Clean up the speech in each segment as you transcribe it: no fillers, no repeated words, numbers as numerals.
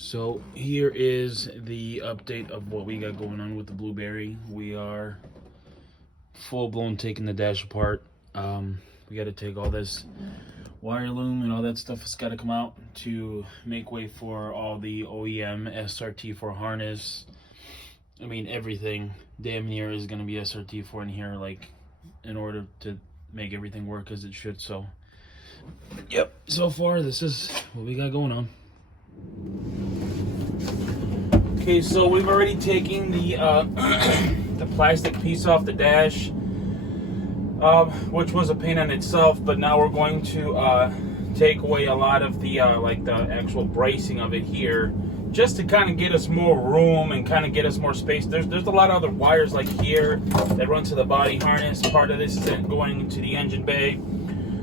So here is the update of what we got going on with the Blueberry. We are full-blown taking the dash apart. We got to take all this wire loom and all that stuff has got to come out to make way for all the OEM SRT4 harness. I mean, everything damn near is going to be SRT4 in here, like, in order to make everything work as it should. So yep, so far this is what we got going on. Okay, so we've already taken the the plastic piece off the dash, which was a pain in itself, but now we're going to take away a lot of the like the actual bracing of it here, just to kind of get us more room and kind of get us more space. There's a lot of other wires like here that run to the body harness. Part of this is going into the engine bay.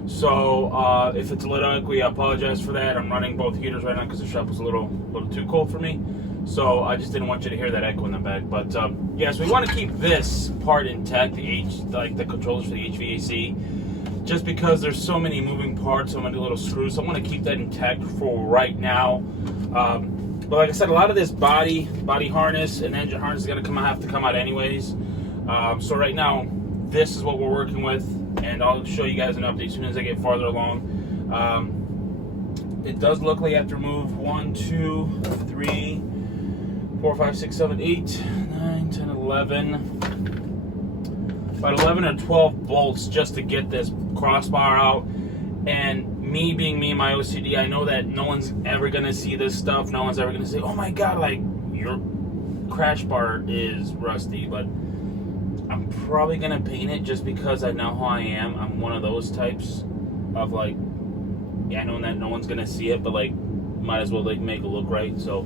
So if it's a little ugly, I apologize for that. I'm running both heaters right now because the shop was a little too cold for me. So I just didn't want you to hear that echo in the back. But yeah, so we want to keep this part intact, like the controllers for the HVAC, just because there's so many moving parts, so many little screws. So I want to keep that intact for right now. But like I said, a lot of this body harness and engine harness is going to have to come out anyways. So right now, this is what we're working with, and I'll show you guys an update as soon as I get farther along. It does look like I have to remove 1, 2, 3, 4, 5, 6, 7, 8, 9, 10, 11. About 11 or 12 bolts just to get this crossbar out. And me being me, my OCD, I know that no one's ever gonna see this stuff. No one's ever gonna say, "Oh my God, like your crash bar is rusty." But I'm probably gonna paint it just because I know how I am. I'm one of those types of like, yeah, I know that no one's gonna see it, but like, might as well like make it look right. So,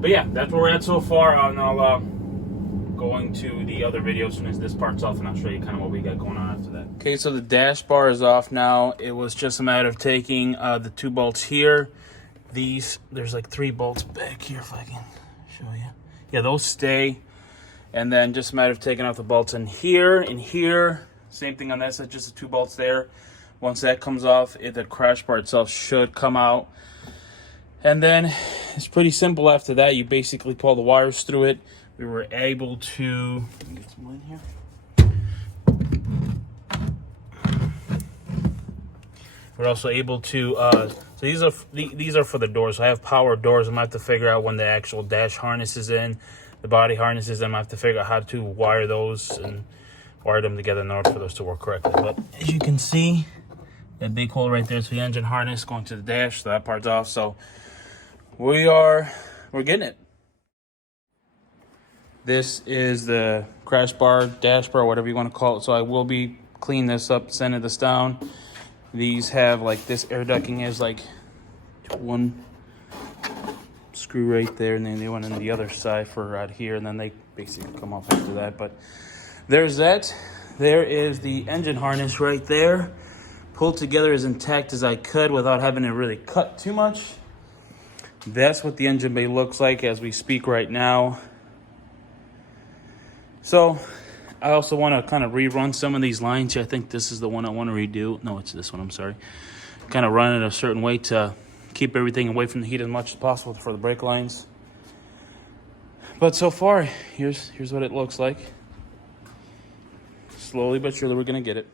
but yeah, that's where we're at so far. And I'll go into the other video as soon as this part's off, and I'll show you kind of what we got going on after that. Okay, so the dash bar is off now. It was just a matter of taking the 2 bolts here. There's like 3 bolts back here, if I can show you. Yeah, those stay. And then just a matter of taking off the bolts in here and here. Same thing on that side, just the 2 bolts there. Once that comes off, the crash bar itself should come out. And then it's pretty simple after that. You basically pull the wires through it. We were able to get some light here. We're also able to so these are for the doors. So I have power doors. I'm gonna have to figure out when the actual dash harness is in, the body harness is in. I'm gonna have to figure out how to wire those and wire them together in order for those to work correctly. But as you can see, that big hole right there is the engine harness going to the dash, so that part's off. So we're getting it. This is the crash bar, dash bar, whatever you want to call it. So I will be cleaning this up, sanding this down. These have like this air ducting is like 1 screw right there, and then the one on the other side for out here, and then they basically come off after that. But there's that. There is the engine harness right there, pulled together as intact as I could without having to really cut too much. That's what the engine bay looks like as we speak right now. So I also want to kind of rerun some of these lines here. I think this is the one I want to redo. No, it's this one, I'm sorry. Kind of run it a certain way to keep everything away from the heat as much as possible for the brake lines. But so far, here's what it looks like. Slowly but surely we're going to get it.